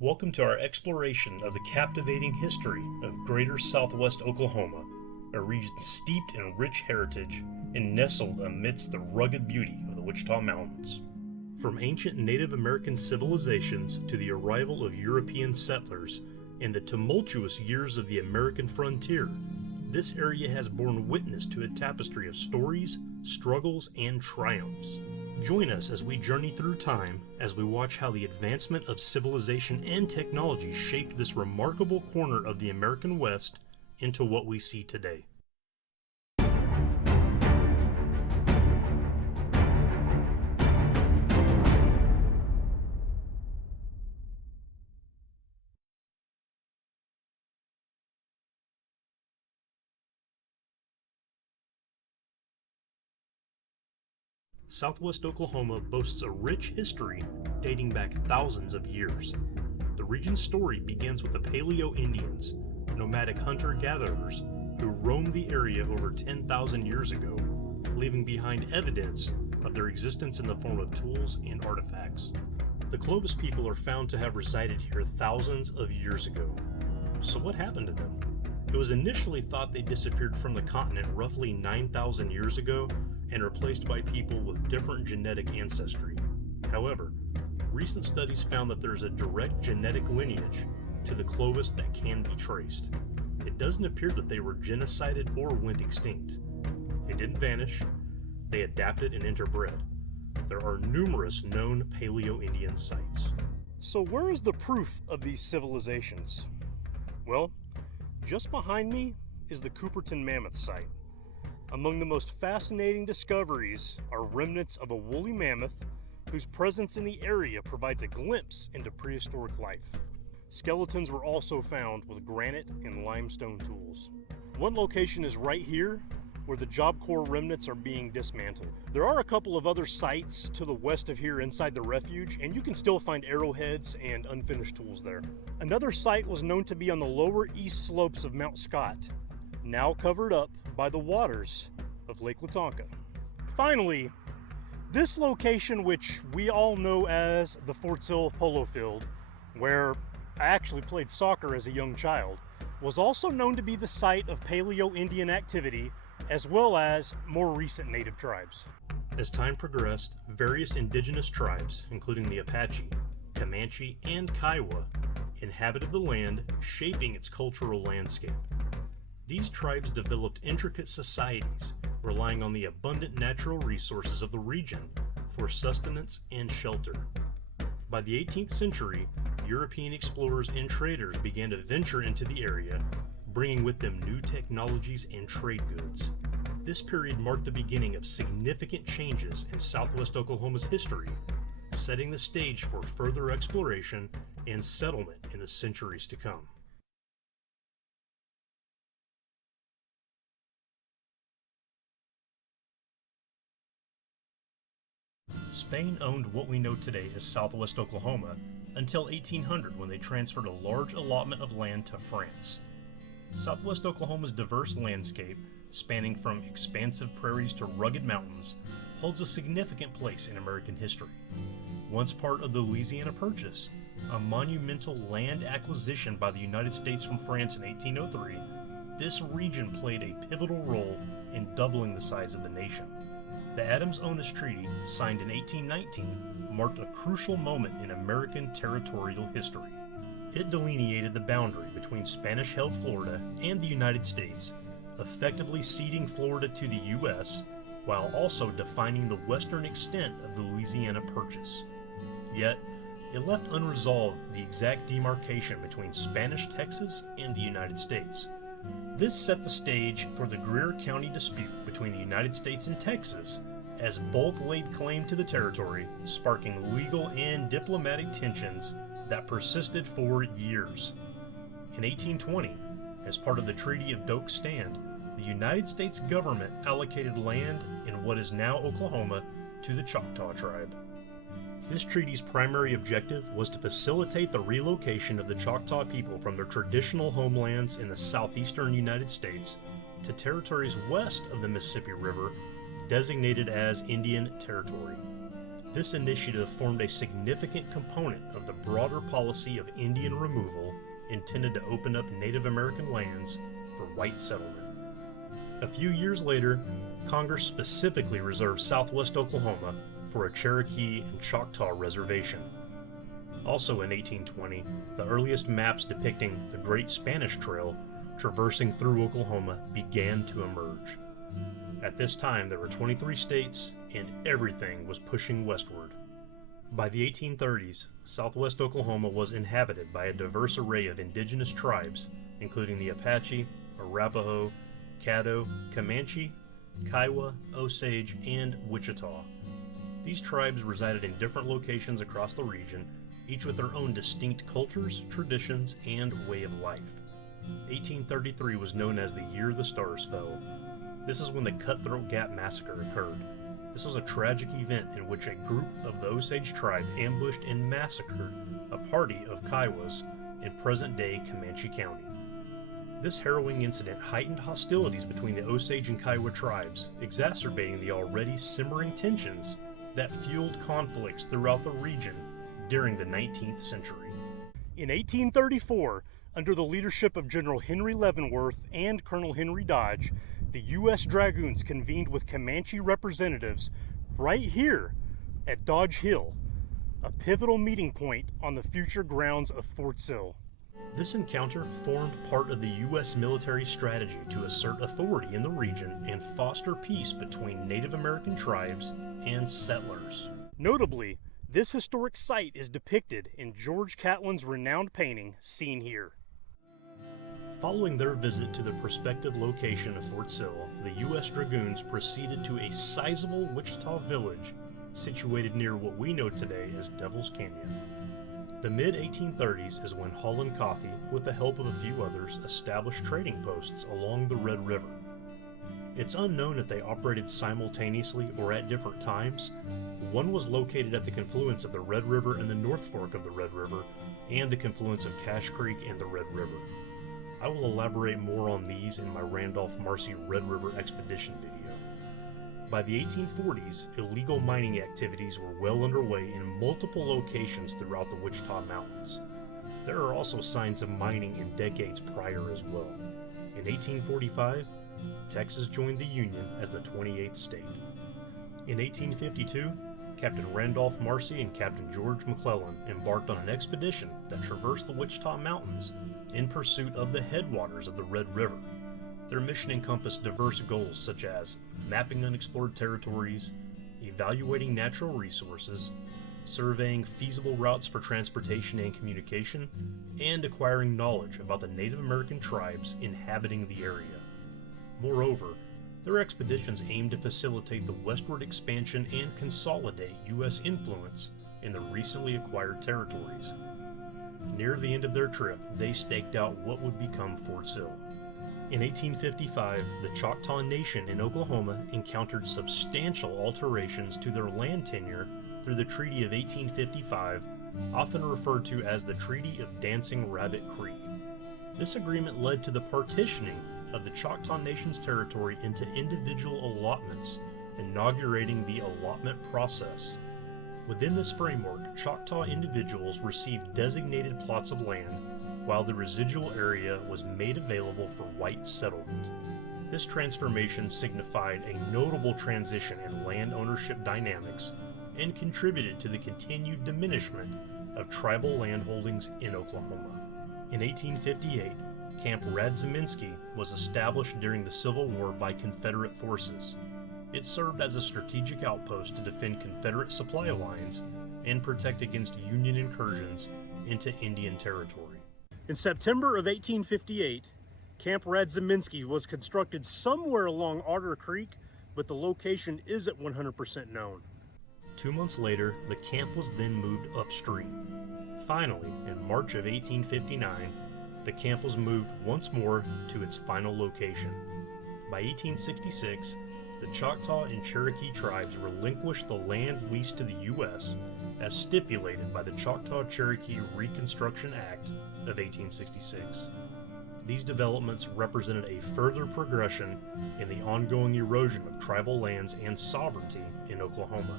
Welcome to our exploration of the captivating history of Greater Southwest Oklahoma, a region steeped in rich heritage and nestled amidst the rugged beauty of the Wichita Mountains. From ancient Native American civilizations to the arrival of European settlers and the tumultuous years of the American frontier, this area has borne witness to a tapestry of stories, struggles, and triumphs. Join us as we journey through time as we watch how the advancement of civilization and technology shaped this remarkable corner of the American West into what we see today. Southwest Oklahoma boasts a rich history dating back thousands of years. The region's story begins with the Paleo Indians, nomadic hunter-gatherers who roamed the area over 10,000 years ago, leaving behind evidence of their existence in the form of tools and artifacts. The Clovis people are found to have resided here thousands of years ago. So what happened to them? It was initially thought they disappeared from the continent roughly 9,000 years ago and replaced by people with different genetic ancestry. However, recent studies found that there is a direct genetic lineage to the Clovis that can be traced. It doesn't appear that they were genocided or went extinct. They didn't vanish, they adapted and interbred. There are numerous known Paleo Indian sites. So where is the proof of these civilizations? Well, just behind me is the Cooperton Mammoth site. Among the most fascinating discoveries are remnants of a woolly mammoth whose presence in the area provides a glimpse into prehistoric life. Skeletons were also found with granite and limestone tools. One location is right here where the Job Corps remnants are being dismantled. There are a couple of other sites to the west of here inside the refuge, and you can still find arrowheads and unfinished tools there. Another site was known to be on the lower east slopes of Mount Scott, now covered up by the waters of Lake Latonka. Finally, this location, which we all know as the Fort Sill Polo Field, where I actually played soccer as a young child, was also known to be the site of Paleo Indian activity as well as more recent native tribes. As time progressed, various indigenous tribes, including the Apache, Comanche, and Kiowa, inhabited the land, shaping its cultural landscape. These tribes developed intricate societies, relying on the abundant natural resources of the region for sustenance and shelter. By the 18th century, European explorers and traders began to venture into the area, bringing with them new technologies and trade goods. This period marked the beginning of significant changes in Southwest Oklahoma's history, setting the stage for further exploration and settlement in the centuries to come. Spain owned what we know today as Southwest Oklahoma until 1800, when they transferred a large allotment of land to France. Southwest Oklahoma's diverse landscape, spanning from expansive prairies to rugged mountains, holds a significant place in American history. Once part of the Louisiana Purchase, a monumental land acquisition by the United States from France in 1803, this region played a pivotal role in doubling the size of the nation. The Adams-Onis Treaty, signed in 1819, marked a crucial moment in American territorial history. It delineated the boundary between Spanish-held Florida and the United States, effectively ceding Florida to the U.S., while also defining the western extent of the Louisiana Purchase. Yet, it left unresolved the exact demarcation between Spanish Texas and the United States. This set the stage for the Greer County dispute between the United States and Texas, as both laid claim to the territory, sparking legal and diplomatic tensions that persisted for years. In 1820, as part of the Treaty of Doak Stand, the United States government allocated land in what is now Oklahoma to the Choctaw tribe. This treaty's primary objective was to facilitate the relocation of the Choctaw people from their traditional homelands in the southeastern United States to territories west of the Mississippi River, designated as Indian Territory. This initiative formed a significant component of the broader policy of Indian removal intended to open up Native American lands for white settlement. A few years later, Congress specifically reserved southwest Oklahoma for a Cherokee and Choctaw reservation. Also in 1820, the earliest maps depicting the Great Spanish Trail traversing through Oklahoma began to emerge. At this time, there were 23 states, and everything was pushing westward. By the 1830s, southwest Oklahoma was inhabited by a diverse array of indigenous tribes, including the Apache, Arapaho, Caddo, Comanche, Kiowa, Osage, and Wichita. These tribes resided in different locations across the region, each with their own distinct cultures, traditions, and way of life. 1833 was known as the Year the Stars Fell. This is when the Cutthroat Gap Massacre occurred. This was a tragic event in which a group of the Osage tribe ambushed and massacred a party of Kiowas in present-day Comanche County. This harrowing incident heightened hostilities between the Osage and Kiowa tribes, exacerbating the already simmering tensions that fueled conflicts throughout the region during the 19th century. In 1834, under the leadership of General Henry Leavenworth and Colonel Henry Dodge, the U.S. Dragoons convened with Comanche representatives right here at Dodge Hill, a pivotal meeting point on the future grounds of Fort Sill. This encounter formed part of the U.S. military strategy to assert authority in the region and foster peace between Native American tribes and settlers. Notably, this historic site is depicted in George Catlin's renowned painting, Seen Here. Following their visit to the prospective location of Fort Sill, the U.S. Dragoons proceeded to a sizable Wichita village situated near what we know today as Devil's Canyon. The mid-1830s is when Holland Coffee, with the help of a few others, established trading posts along the Red River. It's unknown if they operated simultaneously or at different times. One was located at the confluence of the Red River and the North Fork of the Red River, and the confluence of Cache Creek and the Red River. I will elaborate more on these in my Randolph Marcy Red River Expedition video. By the 1840s, illegal mining activities were well underway in multiple locations throughout the Wichita Mountains. There are also signs of mining in decades prior as well. In 1845, Texas joined the Union as the 28th state. In 1852, Captain Randolph Marcy and Captain George McClellan embarked on an expedition that traversed the Wichita Mountains in pursuit of the headwaters of the Red River. Their mission encompassed diverse goals such as mapping unexplored territories, evaluating natural resources, surveying feasible routes for transportation and communication, and acquiring knowledge about the Native American tribes inhabiting the area. Moreover, their expeditions aimed to facilitate the westward expansion and consolidate U.S. influence in the recently acquired territories. Near the end of their trip, they staked out what would become Fort Sill. In 1855, the Choctaw Nation in Oklahoma encountered substantial alterations to their land tenure through the Treaty of 1855, often referred to as the Treaty of Dancing Rabbit Creek. This agreement led to the partitioning of the Choctaw Nation's territory into individual allotments, inaugurating the allotment process. Within this framework, Choctaw individuals received designated plots of land, while the residual area was made available for white settlement. This transformation signified a notable transition in land ownership dynamics and contributed to the continued diminishment of tribal land holdings in Oklahoma. In 1858, Camp Radziminski was established during the Civil War by Confederate forces. It served as a strategic outpost to defend Confederate supply lines and protect against Union incursions into Indian territory. In September of 1858, Camp Radziminski was constructed somewhere along Otter Creek, but the location isn't 100% known. 2 months later, the camp was then moved upstream. Finally, in March of 1859, the camp was moved once more to its final location. By 1866, the Choctaw and Cherokee tribes relinquished the land leased to the U.S. as stipulated by the Choctaw-Cherokee Reconstruction Act of 1866. These developments represented a further progression in the ongoing erosion of tribal lands and sovereignty in Oklahoma.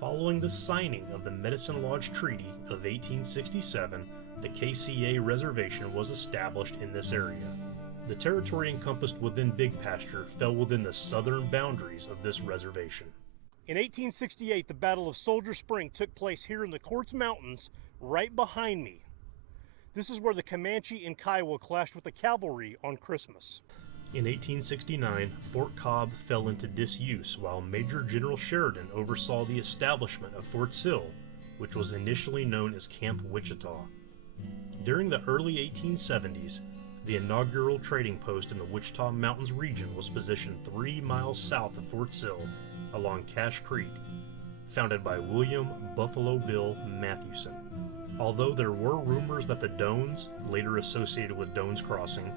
Following the signing of the Medicine Lodge Treaty of 1867, the KCA Reservation was established in this area. The territory encompassed within Big Pasture fell within the southern boundaries of this reservation. In 1868, the Battle of Soldier Spring took place here in the Quartz Mountains, right behind me. This is where the Comanche and Kiowa clashed with the cavalry on Christmas. In 1869, Fort Cobb fell into disuse while Major General Sheridan oversaw the establishment of Fort Sill, which was initially known as Camp Wichita. During the early 1870s, the inaugural trading post in the Wichita Mountains region was positioned 3 miles south of Fort Sill along Cache Creek, founded by William Buffalo Bill Mathewson. Although there were rumors that the Doanes, later associated with Doanes Crossing,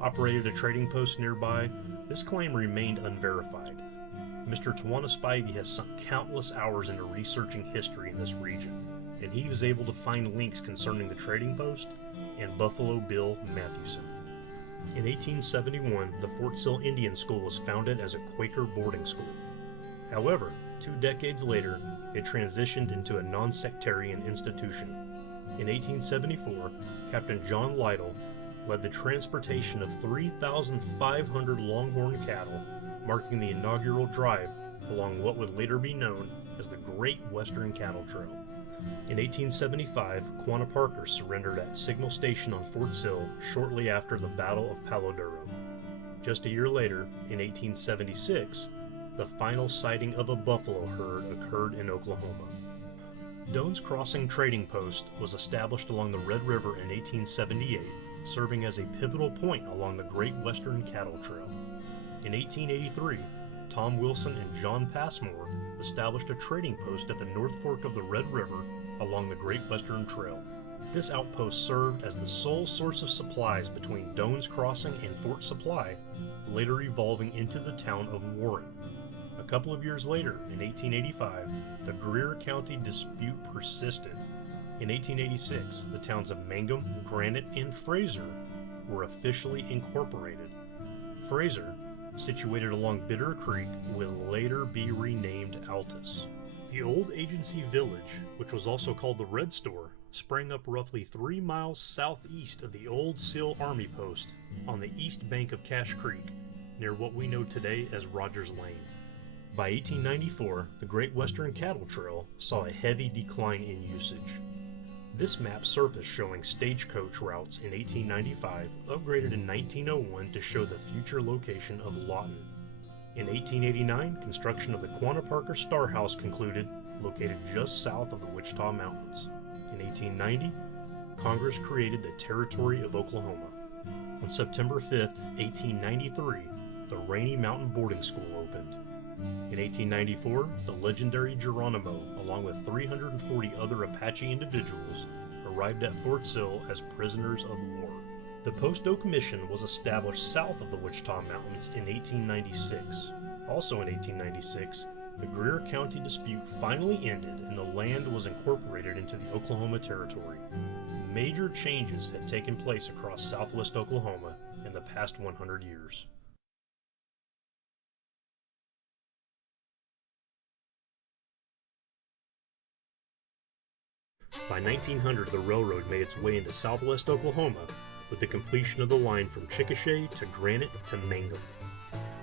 operated a trading post nearby, this claim remained unverified. Mr. Tawana Spivey has sunk countless hours into researching history in this region, and he was able to find links concerning the trading post and Buffalo Bill Mathewson. In 1871, the Fort Sill Indian School was founded as a Quaker boarding school. However, 2 decades later, it transitioned into a non-sectarian institution. In 1874, Captain John Lytle led the transportation of 3,500 longhorn cattle, marking the inaugural drive along what would later be known as the Great Western Cattle Trail. In 1875, Quanah Parker surrendered at Signal Station on Fort Sill shortly after the Battle of Palo Duro. Just a year later, in 1876, the final sighting of a buffalo herd occurred in Oklahoma. Doanes Crossing Trading Post was established along the Red River in 1878, serving as a pivotal point along the Great Western Cattle Trail. In 1883, Tom Wilson and John Passmore established a trading post at the North Fork of the Red River along the Great Western Trail. This outpost served as the sole source of supplies between Doanes Crossing and Fort Supply, later evolving into the town of Warren. A couple of years later, in 1885, the Greer County dispute persisted. In 1886, the towns of Mangum, Granite, and Fraser were officially incorporated. Fraser, situated along Bitter Creek, would later be renamed Altus. The old agency village, which was also called the Red Store, sprang up roughly 3 miles southeast of the old Sill Army Post on the east bank of Cache Creek, near what we know today as Rogers Lane. By 1894, the Great Western Cattle Trail saw a heavy decline in usage. This map surfaced showing stagecoach routes in 1895, upgraded in 1901 to show the future location of Lawton. In 1889, construction of the Quanah Parker Star House concluded, located just south of the Wichita Mountains. In 1890, Congress created the Territory of Oklahoma. On September 5, 1893, the Rainy Mountain Boarding School opened. In 1894, the legendary Geronimo, along with 340 other Apache individuals, arrived at Fort Sill as prisoners of war. The Post Oak Mission was established south of the Wichita Mountains in 1896. Also in 1896, the Greer County dispute finally ended and the land was incorporated into the Oklahoma Territory. Major changes had taken place across southwest Oklahoma in the past 100 years. By 1900, the railroad made its way into southwest Oklahoma with the completion of the line from Chickasha to Granite to Mangum.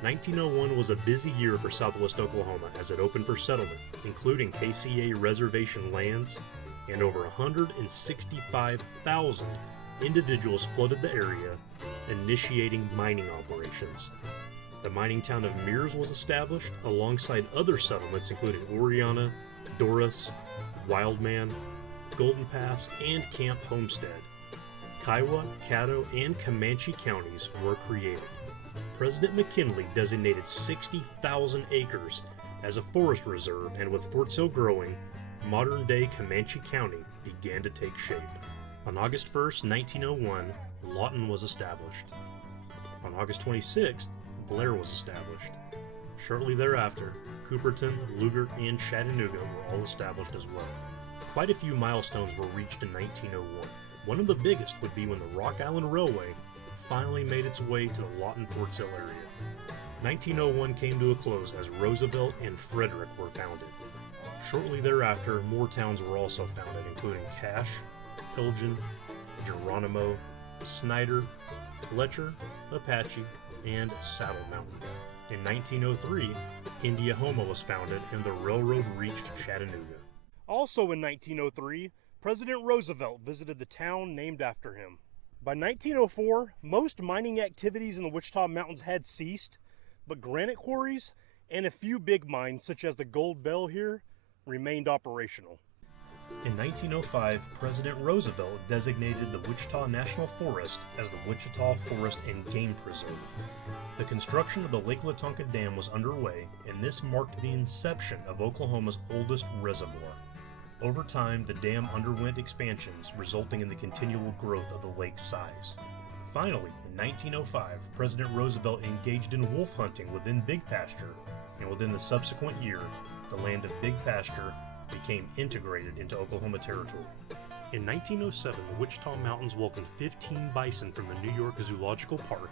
1901 was a busy year for southwest Oklahoma as it opened for settlement, including KCA Reservation lands, and over 165,000 individuals flooded the area, initiating mining operations. The mining town of Mears was established alongside other settlements including Oriana, Doris, Wildman, Golden Pass, and Camp Homestead. Kiowa, Caddo, and Comanche counties were created. President McKinley designated 60,000 acres as a forest reserve, and with Fort Sill growing, modern-day Comanche County began to take shape. On August 1, 1901, Lawton was established. On August 26th, Blair was established. Shortly thereafter, Cooperton, Lugert, and Chattanooga were all established as well. Quite a few milestones were reached in 1901. One of the biggest would be when the Rock Island Railway finally made its way to the Lawton-Fort Sill area. 1901 came to a close as Roosevelt and Frederick were founded. Shortly thereafter, more towns were also founded, including Cache, Elgin, Geronimo, Snyder, Fletcher, Apache, and Saddle Mountain. In 1903, Indiahoma was founded and the railroad reached Chattanooga. Also in 1903, President Roosevelt visited the town named after him. By 1904, most mining activities in the Wichita Mountains had ceased, but granite quarries and a few big mines, such as the Gold Bell here, remained operational. In 1905, President Roosevelt designated the Wichita National Forest as the Wichita Forest and Game Preserve. The construction of the Lake Latonka Dam was underway, and this marked the inception of Oklahoma's oldest reservoir. Over time, the dam underwent expansions, resulting in the continual growth of the lake's size. Finally, in 1905, President Roosevelt engaged in wolf hunting within Big Pasture, and within the subsequent year, the land of Big Pasture became integrated into Oklahoma Territory. In 1907, the Wichita Mountains welcomed 15 bison from the New York Zoological Park,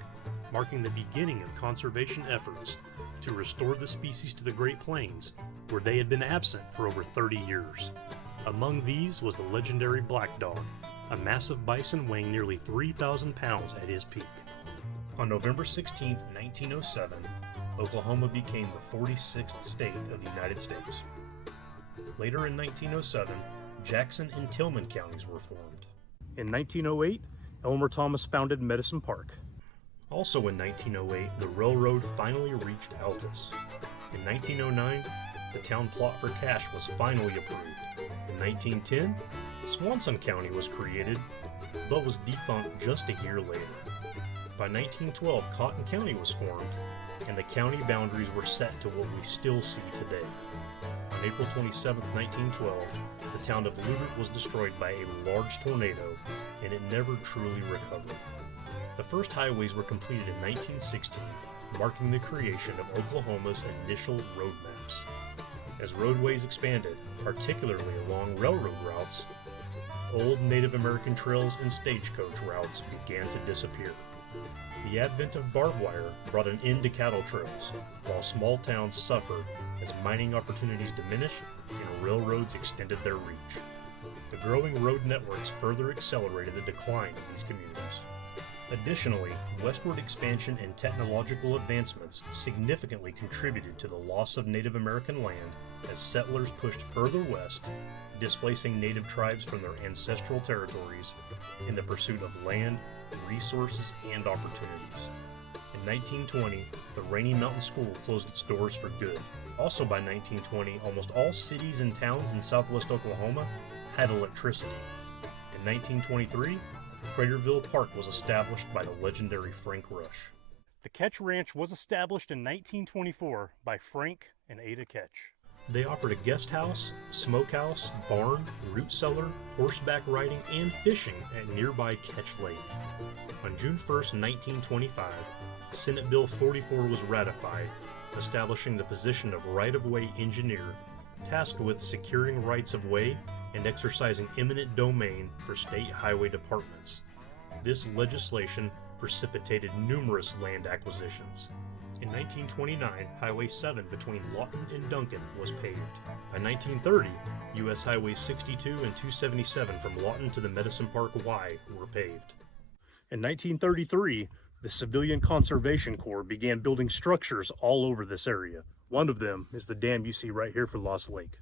marking the beginning of conservation efforts to restore the species to the Great Plains, where they had been absent for over 30 years. Among these was the legendary Black Dog, a massive bison weighing nearly 3,000 pounds at his peak. On November 16, 1907, Oklahoma became the 46th state of the United States. Later in 1907, Jackson and Tillman counties were formed. In 1908, Elmer Thomas founded Medicine Park. Also in 1908, the railroad finally reached Altus. In 1909, the town plot for Cache was finally approved. In 1910, Swanson County was created, but was defunct just a year later. By 1912, Cotton County was formed, and the county boundaries were set to what we still see today. On April 27, 1912, the town of Lugert was destroyed by a large tornado, and it never truly recovered. The first highways were completed in 1916, marking the creation of Oklahoma's initial road maps. As roadways expanded, particularly along railroad routes, old Native American trails and stagecoach routes began to disappear. The advent of barbed wire brought an end to cattle trails, while small towns suffered as mining opportunities diminished and railroads extended their reach. The growing road networks further accelerated the decline of these communities. Additionally, westward expansion and technological advancements significantly contributed to the loss of Native American land as settlers pushed further west, displacing native tribes from their ancestral territories in the pursuit of land, resources, and opportunities. In 1920, the Rainy Mountain School closed its doors for good. Also by 1920, almost all cities and towns in southwest Oklahoma had electricity. In 1923, Craterville Park was established by the legendary Frank Rush. The Ketch Ranch was established in 1924 by Frank and Ada Ketch. They offered a guest house, smokehouse, barn, root cellar, horseback riding, and fishing at nearby Ketch Lake. On June 1, 1925, Senate Bill 44 was ratified, establishing the position of right-of-way engineer, tasked with securing rights-of-way and exercising eminent domain for state highway departments. This legislation precipitated numerous land acquisitions. In 1929, Highway 7 between Lawton and Duncan was paved. By 1930, U.S. Highways 62 and 277 from Lawton to the Medicine Park Y were paved. In 1933, the Civilian Conservation Corps began building structures all over this area. One of them is the dam you see right here for Lost Lake.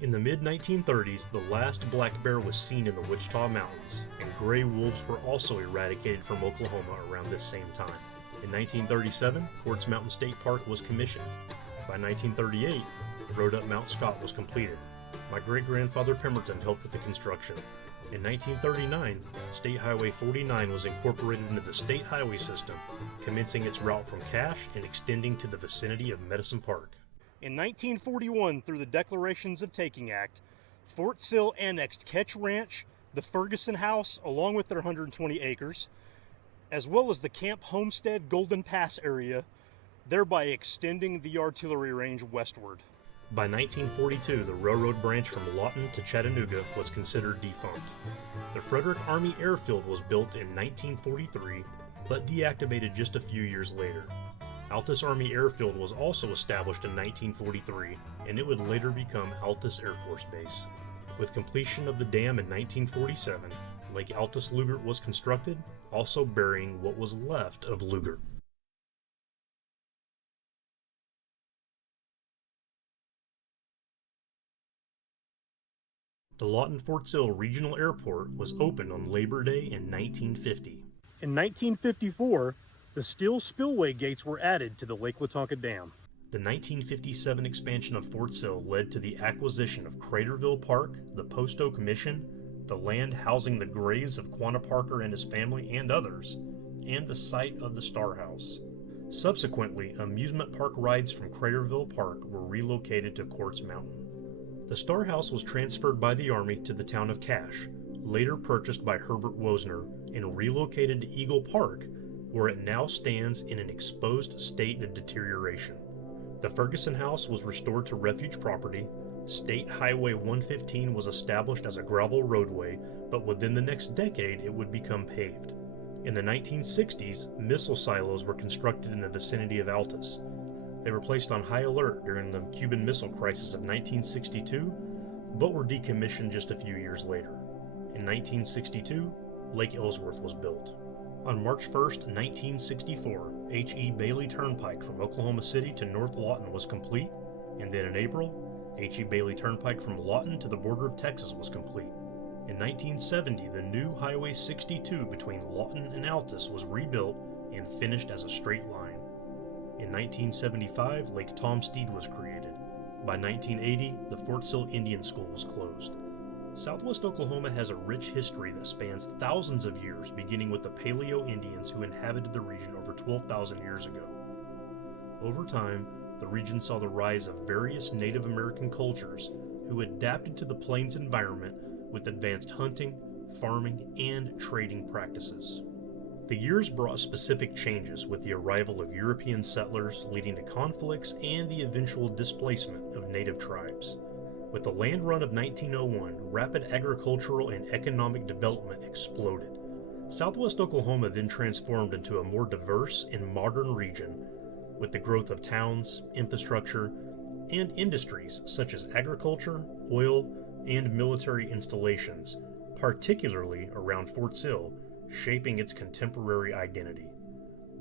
In the mid-1930s, the last black bear was seen in the Wichita Mountains, and gray wolves were also eradicated from Oklahoma around this same time. In 1937, Quartz Mountain State Park was commissioned. By 1938, the road up Mount Scott was completed. My great-grandfather Pemberton helped with the construction. In 1939, State Highway 49 was incorporated into the state highway system, commencing its route from Cache and extending to the vicinity of Medicine Park. In 1941, through the Declarations of Taking Act, Fort Sill annexed Ketch Ranch, the Ferguson House, along with their 120 acres, as well as the Camp Homestead Golden Pass area, thereby extending the artillery range westward. By 1942, the railroad branch from Lawton to Chattanooga was considered defunct. The Frederick Army Airfield was built in 1943, but deactivated just a few years later. Altus Army Airfield was also established in 1943, and it would later become Altus Air Force Base. With completion of the dam in 1947, Lake Altus Lugert was constructed, also burying what was left of Lugert. The Lawton-Fort Sill Regional Airport was opened on Labor Day in 1950. In 1954, the steel spillway gates were added to the Lake Latonka Dam. The 1957 expansion of Fort Sill led to the acquisition of Craterville Park, the Post Oak Mission, the land housing the graves of Quanah Parker and his family and others, and the site of the Star House. Subsequently, amusement park rides from Craterville Park were relocated to Quartz Mountain. The Star House was transferred by the Army to the town of Cache, later purchased by Herbert Wosner, and relocated to Eagle Park, where it now stands in an exposed state of deterioration. The Ferguson House was restored to refuge property. State Highway 115 was established as a gravel roadway, but within the next decade it would become paved. In the 1960s, missile silos were constructed in the vicinity of Altus. They were placed on high alert during the Cuban Missile Crisis of 1962, but were decommissioned just a few years later. In 1962, Lake Ellsworth was built. On March 1, 1964, H.E. Bailey Turnpike from Oklahoma City to North Lawton was complete, and then in April, H.E. Bailey Turnpike from Lawton to the border of Texas was complete. In 1970, the new Highway 62 between Lawton and Altus was rebuilt and finished as a straight line. In 1975, Lake Tom Steed was created. By 1980, the Fort Sill Indian School was closed. Southwest Oklahoma has a rich history that spans thousands of years, beginning with the Paleo Indians who inhabited the region over 12,000 years ago. Over time, the region saw the rise of various Native American cultures who adapted to the plains environment with advanced hunting, farming, and trading practices. The years brought specific changes with the arrival of European settlers, leading to conflicts and the eventual displacement of native tribes. With the land run of 1901, rapid agricultural and economic development exploded. Southwest Oklahoma then transformed into a more diverse and modern region, with the growth of towns, infrastructure, and industries such as agriculture, oil, and military installations, particularly around Fort Sill, shaping its contemporary identity.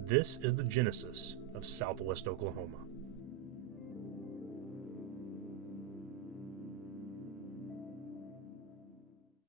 This is the genesis of Southwest Oklahoma.